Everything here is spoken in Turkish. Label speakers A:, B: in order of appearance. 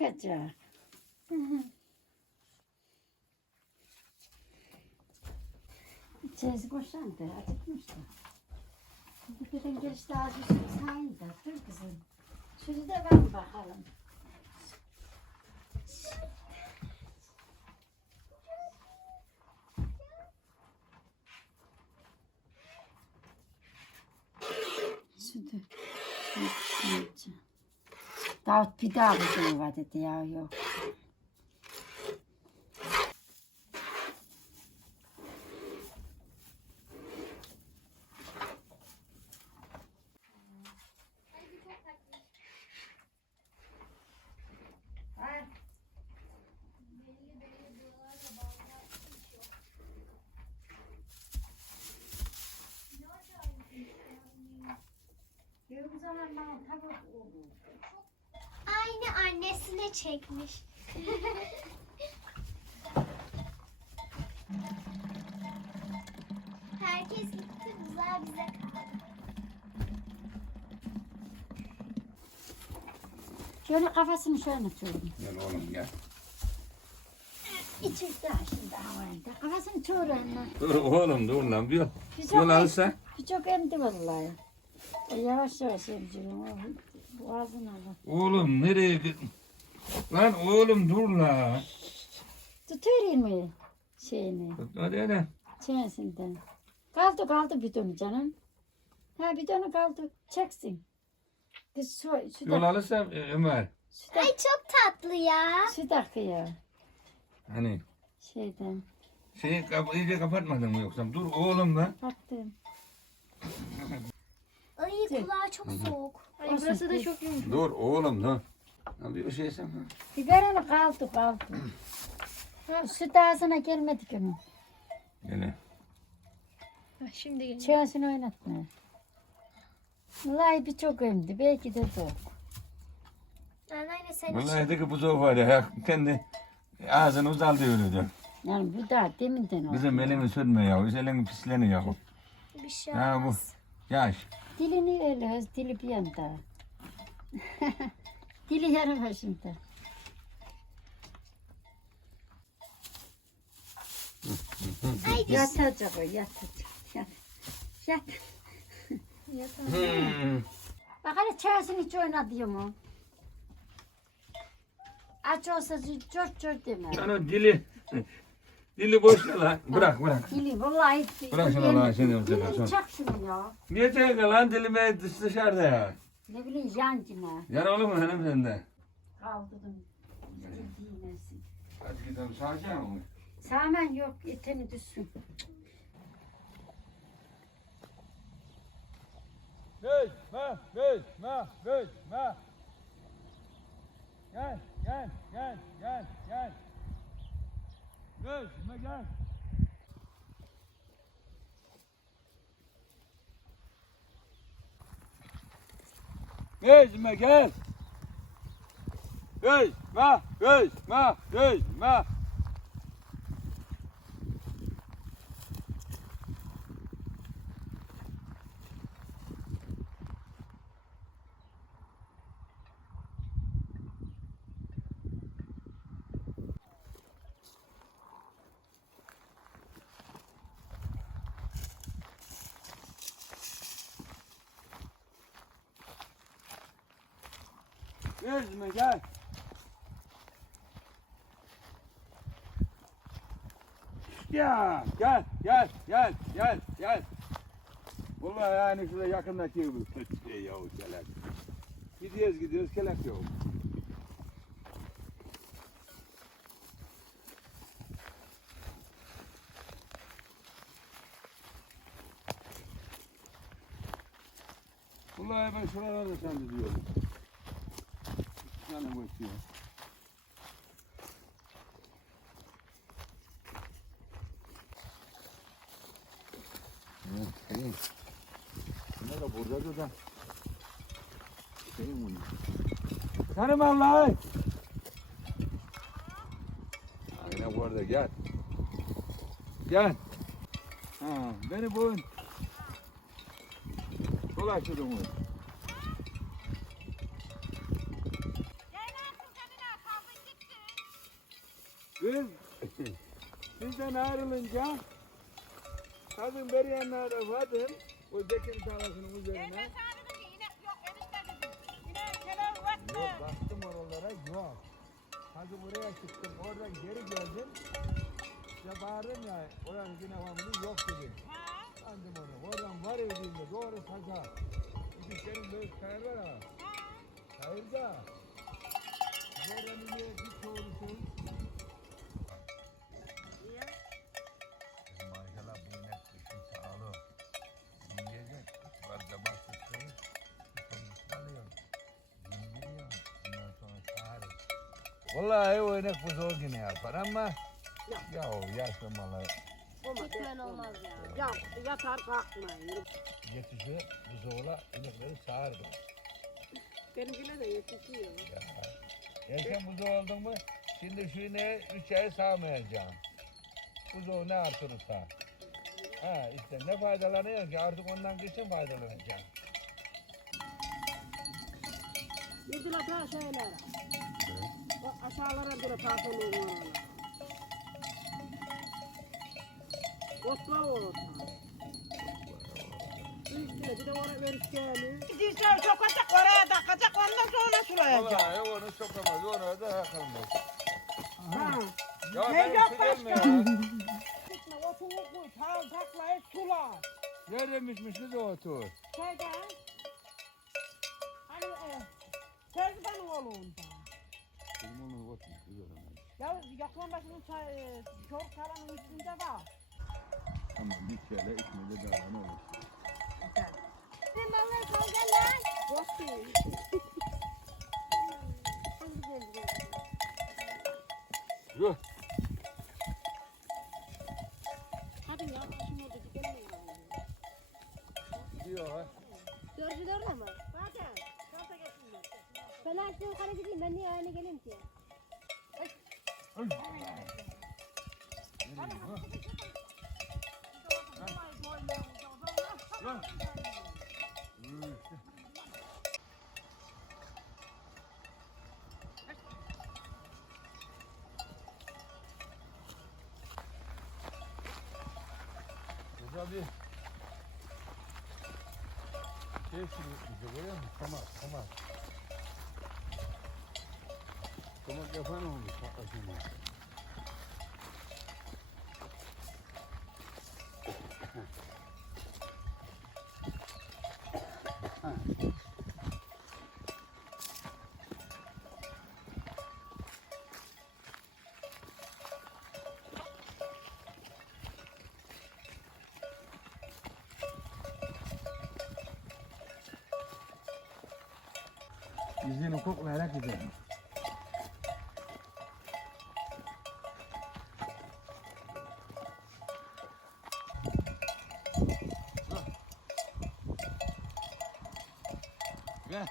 A: yakacak. İçerisi boşandı, acıkmış da. Birden gelişte az bir şey sayın da, dur kızım. Şunu da ver bakalım. Sütü. Sütü. Davut bir daha bir şey var dedi ya yok. Yok zaman bana tavuk olur.
B: Aynı annesine çekmiş. Herkes gitti, güzel bize kaldı.
A: Şöyle kafasını şöyle çördüm.
C: Gel oğlum gel.
A: İçi daha şimdi havayında. Kafasını çöre anne.
C: Dur oğlum dur lan bir
A: Bir
C: yol alırsa.
A: bir çok emdi vallahi. E, yavaş yavaş emciğim. Boğazını alın.
C: Oğlum nereye git? Lan oğlum dur la.
A: Tutuyorsun mu şeyini?
C: Hadi hadi.
A: Çenesinden. Kaldı kaldı bidonu canım. Ha bidonu kaldı. Çeksin. Kız su, su,
C: Yol
A: da,
C: alırsa e, Ömer.
A: su, da,
B: Ay çok tatlı ya.
A: su da kıyıyor.
C: Hani
A: Şeyden.
C: şeyi kap iyice kapatmadın mı yoksa? Dur oğlum lan.
A: Baktım.
B: Ay kulağı çok soğuk.
A: Ay, burası da çok
C: Dur oğlum dur. Bir şey sen.
A: Biberonu kaldı kaldı. Ha, süt ağzına gelmedi ki onun.
C: Gene.
D: Şimdi gel.
A: Çenesini oynatma. Vallahi bir çok emdi. Belki de çok.
B: Anneanne sen
C: Vallahi de ki bu sofa da ya kendi ağzını uzaldı yürüdü.
A: Yani bu da deminden oldu.
C: Bizim elimi sürme ya. Biz elini pisleniyor. ya.
B: bir şey
C: Ha bu.
B: olmaz.
C: Yaş.
A: Dilini öyle öz, dili bir yanda. dili yarı başında. Yatacak o yatacak. Yat. Yat.
C: Hmm.
A: Bak hele çaresini hiç oynatıyor mu? Aç olsa çok çok deme.
C: Lan o dili. Dili boş ver lan. Bırak bırak.
A: Dili vallahi.
C: Bırak şunu lan, yok,
A: Dilini
C: sen.
A: çak şunu ya.
C: Niye çekil lan dilime dış dışarıda ya?
A: Ne bileyim yancına.
C: Yan olur mu hanım sende?
A: Kaldırdım. Dinlesin.
C: Hadi gidelim sağacak mı?
A: Sağmen yok eteni düşsün.
C: Geçme, geçme, geçme. Gel, gel, gel, gel, gel. Geçme, gel. Geçme, gel. Geçme, geçme, geçme. Geçme, gel. Ya gel gel gel gel gel. Vallahi yani şurada yakındaki şey ya kelek. Gidiyoruz gidiyoruz kelek yok. Vallahi ben şuralarda sen diyorum. Tane istiyor. Evet, şeyin. Bunlar da burada da. Şeyin bunu. Tanım Allah'ı. Aynen bu arada gel. Gel. Ha, beni bu. Dolaştırdım bunu. Biz sizden ayrılınca kadın Beriyenler'de kadın o zekin tarlasının üzerine Yok baktım oralara yok. Hadi buraya çıktım oradan geri geldim. İşte bağırdım ya oranın yine hamuru yok dedim. Andım onu. Oradan var evdiğimde doğru saza. İki senin büyük kayar var ha. Kayırda. Oradan ileri bir doğrusun. Maşallah bu inek kışın sağlı. Yiyecek. Var zaman sıçrayı. Alıyor. Yindiriyor. Ondan sonra sağarız. Vallahi o inek bu zor yine yapar ama ya o yaşlı malı
B: Gitmen olmaz ya.
E: Ya yatar kalkmayın.
C: yetişiyor bu zorla inekleri sağardı.
E: Benimkine de yetişiyor.
C: Ya. Erken buzu oldun mu şimdi şu ineği üç ay sağmayacağım. Buzu ne yaptırırsa. Ha işte ne faydalanıyor ki artık ondan kışın faydalanacağım.
E: Yediler ta şeylere. O aşağılara göre pantolon var. Otlar olur. Üstüne bir de oraya veriş geldi.
F: Dişler sokacak oraya takacak ondan sonra sulayacak.
C: Vallahi onu sokamaz onu da yakalmaz.
E: Ha.
C: Ya
F: Ne
C: ben
F: yok
C: şey.
F: İçine otunu koy, tal taklayıp sula.
C: Neredemişmiş kız o otur?
F: Şeyden. Hani e, Sezban'ın oğlunda.
C: Benim onu otur.
F: Ya yaklan başının e, çok kalanın üstünde var.
C: Ama bir kere içmede dayan olur.
B: Benim balığı kaldı lan.
E: Boş değil.
B: Hadi.
E: Hadi ya şimdi orada gidelim.
C: Gidiyor ha.
B: Dördü de orada mı?
E: Zaten. Kalta geçsinler.
B: Ben artık yukarı gideyim. Ben niye aynı geleyim ki?
C: Burada bir şey sürüyormuş görüyor musun? Tamam tamam. Tamam yapan olmuş hakikaten. Yüzünü koklayarak gidelim. Gel.